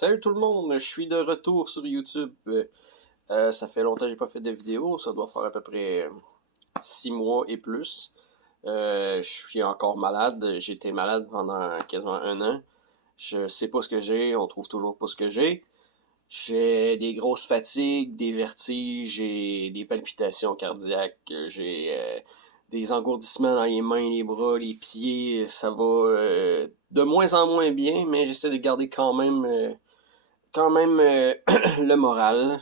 Salut tout le monde, je suis de retour sur YouTube. Ça fait longtemps que j'ai pas fait de vidéo, ça doit faire à peu près 6 mois et plus. Je suis encore malade, j'ai été malade pendant quasiment un an. Je sais pas ce que j'ai, on trouve toujours pas ce que j'ai. J'ai des grosses fatigues, des vertiges, j'ai des palpitations cardiaques, j'ai des engourdissements dans les mains, les bras, les pieds. Ça va de moins en moins bien, mais j'essaie de garder quand même le moral.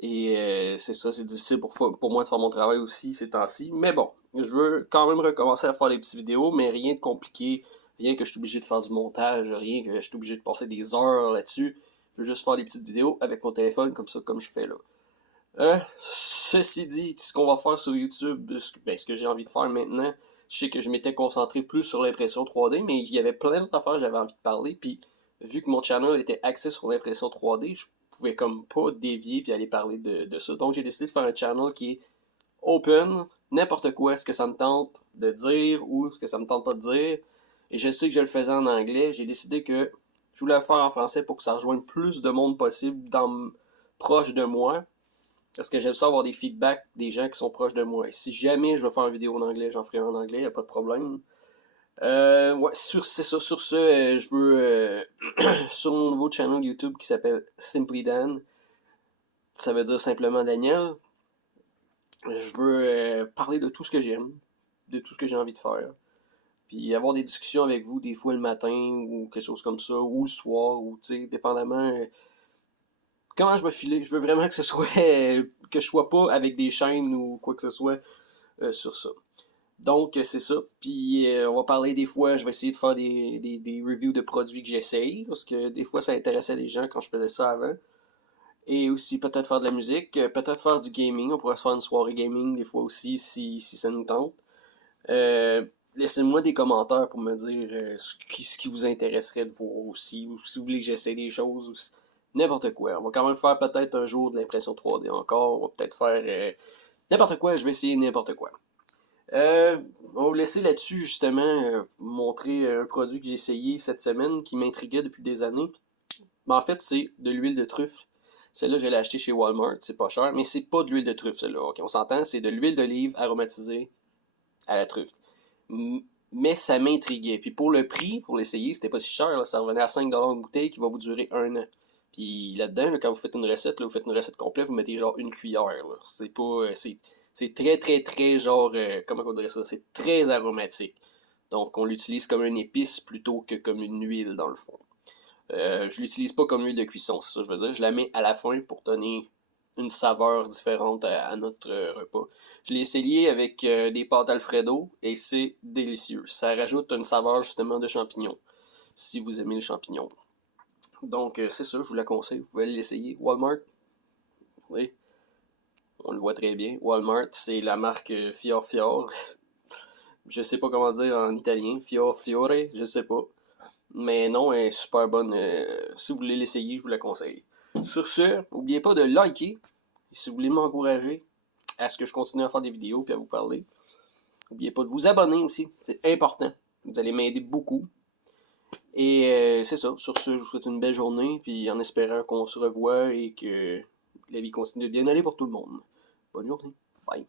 Et c'est ça, c'est difficile pour moi de faire mon travail aussi ces temps-ci. Mais bon, je veux quand même recommencer à faire des petites vidéos, mais rien de compliqué. Rien que je suis obligé de faire du montage, rien que je suis obligé de passer des heures là-dessus. Je veux juste faire des petites vidéos avec mon téléphone comme ça, comme je fais là. Ceci dit, ce qu'on va faire sur YouTube, ce que j'ai envie de faire maintenant, je sais que je m'étais concentré plus sur l'impression 3D, mais il y avait plein d'affaires que j'avais envie de parler, puis vu que mon channel était axé sur l'impression 3D, je pouvais comme pas dévier puis aller parler de ça. Donc j'ai décidé de faire un channel qui est open, n'importe quoi, ce que ça me tente de dire ou ce que ça me tente pas de dire. Et je sais que je le faisais en anglais, j'ai décidé que je voulais le faire en français pour que ça rejoigne plus de monde possible proche de moi. Parce que j'aime ça avoir des feedbacks des gens qui sont proches de moi. Et si jamais je veux faire une vidéo en anglais, j'en ferai en anglais, y a pas de problème. Ouais, c'est ça. Sur ce, je veux sur mon nouveau channel YouTube qui s'appelle Simply Dan, ça veut dire simplement Daniel. Je veux parler de tout ce que j'aime, de tout ce que j'ai envie de faire. Puis avoir des discussions avec vous des fois le matin ou quelque chose comme ça, ou le soir, ou tu sais, dépendamment comment je vais filer. Je veux vraiment que ce soit que je sois pas avec des chaînes ou quoi que ce soit sur ça. Donc, c'est ça. Puis, on va parler des fois, je vais essayer de faire des reviews de produits que j'essaye, parce que des fois, ça intéressait les gens quand je faisais ça avant. Et aussi, peut-être faire de la musique, peut-être faire du gaming. On pourrait se faire une soirée gaming des fois aussi, si ça nous tente. Euh, Laissez-moi des commentaires pour me dire ce qui vous intéresserait de voir aussi, ou si vous voulez que j'essaie des choses, ou n'importe quoi. On va quand même faire peut-être un jour de l'impression 3D encore. On va peut-être faire n'importe quoi, je vais essayer n'importe quoi. On va vous laisser là-dessus, justement, montrer un produit que j'ai essayé cette semaine qui m'intriguait depuis des années. Mais en fait, c'est de l'huile de truffe. Celle-là, je l'ai achetée chez Walmart, c'est pas cher, mais c'est pas de l'huile de truffe, celle-là. Ok, on s'entend, c'est de l'huile d'olive aromatisée à la truffe. Mais ça m'intriguait. Puis pour le prix, pour l'essayer, c'était pas si cher, là, ça revenait à 5$ une bouteille qui va vous durer un an. Puis là-dedans, là, quand vous faites une recette, là, vous faites une recette complète, vous mettez genre une cuillère. Là. C'est pas. C'est très très très genre. Comment on dirait ça? C'est très aromatique. Donc on l'utilise comme une épice plutôt que comme une huile dans le fond. Je l'utilise pas comme huile de cuisson, c'est ça je veux dire. Je la mets à la fin pour donner une saveur différente à notre repas. Je l'ai essayé avec des pâtes Alfredo et c'est délicieux. Ça rajoute une saveur justement de champignons, si vous aimez les champignons. Donc c'est ça, je vous la conseille, vous pouvez l'essayer. Walmart, oui, on le voit très bien. Walmart, c'est la marque Fior Fior. Je sais pas comment dire en italien, Fior Fiore, je sais pas. Mais non, elle est super bonne. Si vous voulez l'essayer, je vous la conseille. Sur ce, n'oubliez pas de liker si vous voulez m'encourager à ce que je continue à faire des vidéos et à vous parler. N'oubliez pas de vous abonner aussi, c'est important. Vous allez m'aider beaucoup. Et c'est ça. Sur ce, je vous souhaite une belle journée, puis en espérant qu'on se revoie et que la vie continue de bien aller pour tout le monde. Bonne journée. Bye.